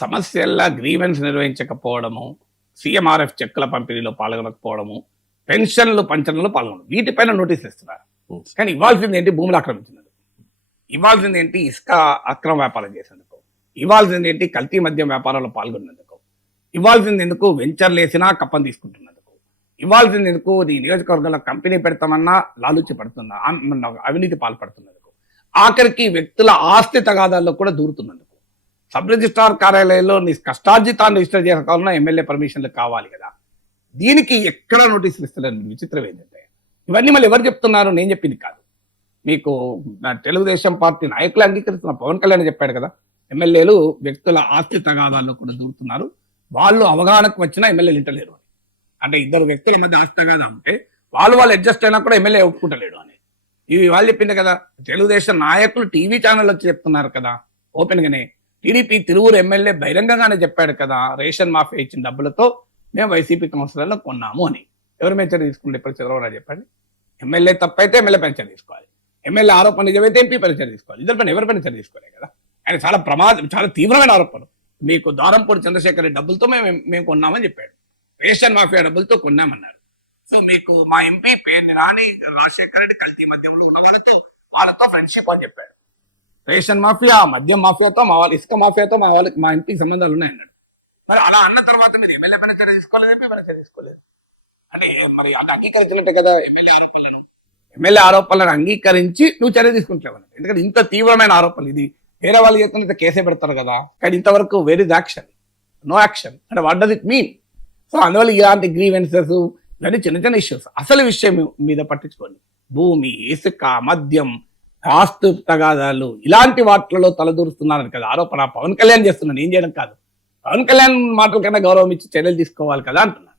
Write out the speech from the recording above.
సమస్యల్లా grievance నిర్వహించకపోవడము CMRF చెక్కుల పంపిణీలో పాల్గొనకపోవడము పెన్షన్లు పంచనలు పాల్గొనడం వీటిపైన నోటీస్ ఇస్తున్నారు. Hmm. కానీ ఇవ్వాల్సింది ఏంటి? భూములు ఆక్రమించినందుకు ఇవ్వాల్సింది ఏంటి? ఇసుక అక్రమ వ్యాపారం చేసేందుకు ఇవ్వాల్సింది ఏంటి? కల్తీ మద్యం వ్యాపారంలో పాల్గొన్నందుకు. ఇవ్వాల్సింది ఎందుకు? వెంచర్లు వేసినా కప్పం తీసుకుంటున్నందుకు. ఇవ్వాల్సింది ఎందుకు? ఈ నియోజకవర్గంలో కంపెనీ పెడతామన్నా లాలూచి పడుతున్నా అవినీతి పాల్పడుతున్నందుకు. ఆఖరికి వ్యక్తుల ఆస్తి తగాదాల్లో కూడా దూరుతున్నందుకు. సబ్ రిజిస్ట్రార్ కార్యాలయంలో నీ కష్టార్జితాన్ని రిజిస్టర్ చేసుకోవాలన్నా ఎమ్మెల్యే పర్మిషన్లు కావాలి కదా. దీనికి ఎక్కడ నోటీసులు ఇస్తలేదు విచిత్రం ఏంటంటే. ఇవన్నీ మళ్ళీ ఎవరు చెప్తున్నారు? నేను చెప్పింది కాదు. మీకు నా తెలుగుదేశం పార్టీ నాయకులు అంగీకరిస్తున్న పవన్ కళ్యాణ్ చెప్పాడు కదా. ఎమ్మెల్యేలు వ్యక్తుల ఆస్తి తగాదాల్లో కూడా దూరుతున్నారు. వాళ్ళు అవగాహనకు వచ్చినా ఎమ్మెల్యేలు ఇంటలేరు అని. అంటే ఇద్దరు వ్యక్తుల మధ్య ఆస్తి తగాదా ఉంటే వాళ్ళు వాళ్ళు అడ్జస్ట్ అయినా కూడా ఎమ్మెల్యే ఒప్పుకుంటలేడు అని. ఇవి వాళ్ళు చెప్పింది కదా. తెలుగుదేశం నాయకులు టీవీ ఛానల్ వచ్చి చెప్తున్నారు కదా. ఓపెన్ గానే టీడీపీ తిరువురు ఎమ్మెల్యే బహిరంగంగానే చెప్పాడు కదా రేషన్ మాఫీ ఇచ్చిన డబ్బులతో మేము వైసీపీ కౌన్సిలర్లో కొన్నాము అని. ఎవరు పెంచర్ తీసుకుంటే ఇప్పుడు చంద్రబాబు నాయుడు చెప్పండి. ఎమ్మెల్యే తప్పైతే ఎమ్మెల్యే పెన్షన్ తీసుకోవాలి. ఎమ్మెల్యే ఆరోపణ నిజమైతే ఎంపీ పెన్షన్ తీసుకోవాలి. ఇద్దరు పైన ఎవరు పెన్షన్ తీసుకోలే కదా. ఆయన చాలా ప్రమాదం చాలా తీవ్రమైన ఆరోపణలు. మీకు దారంపూడి చంద్రశేఖర్ రెడ్డి డబ్బులతో మేము మేము కొన్నామని చెప్పాడు. రేషన్ మాఫియా డబ్బులతో కొన్నామన్నారు. సో మీకు మా ఎంపీ పేరుని రాని రాజశేఖర్ రెడ్డి కల్తీ మధ్యంలో ఉన్న వాళ్ళతో వాళ్ళతో ఫ్రెండ్షిప్ అని చెప్పాడు. రేషన్ మాఫియా మద్యం మాఫియాతో మా వాళ్ళు ఇసుక మాఫియాతో మా వాళ్ళకి మా ఎంపీకి సంబంధాలు ఉన్నాయన్నాడు మరి అలా అన్న తర్వాత మీరు ఎమ్మెల్యే పైన చర్య తీసుకోలేదు ఎంపీ పైన చర్య తీసుకోలేదు? అంటే మరి అది అంగీకరించినట్టే కదా ఎమ్మెల్యే ఆరోపణలను? ఎమ్మెల్యే ఆరోపణలను అంగీకరించి నువ్వు చర్య తీసుకుంటావు. ఎందుకంటే ఇంత తీవ్రమైన ఆరోపణలు ఇది. వేరే వాళ్ళు చేస్తున్న ఇంత కేసే పెడతారు కదా. కానీ ఇంతవరకు వెరీ యాక్షన్ నో యాక్షన్ అంటే what does it mean so అందువల్ల ఇలాంటి గ్రీవెన్సెస్ ఇవన్నీ చిన్న చిన్న ఇష్యూస్ అసలు విషయం మీద పట్టించుకోండి. భూమి ఇసుక మద్యం ఆస్తు తగాదాలు ఇలాంటి వాటిలలో తలదూరుస్తున్నారని కదా ఆరోపణ. పవన్ కళ్యాణ్ చేస్తున్నాను ఏం చేయడం కాదు. పవన్ కళ్యాణ్ మాటల కన్నా గౌరవం ఇచ్చి చర్యలు తీసుకోవాలి కదా అంటున్నా.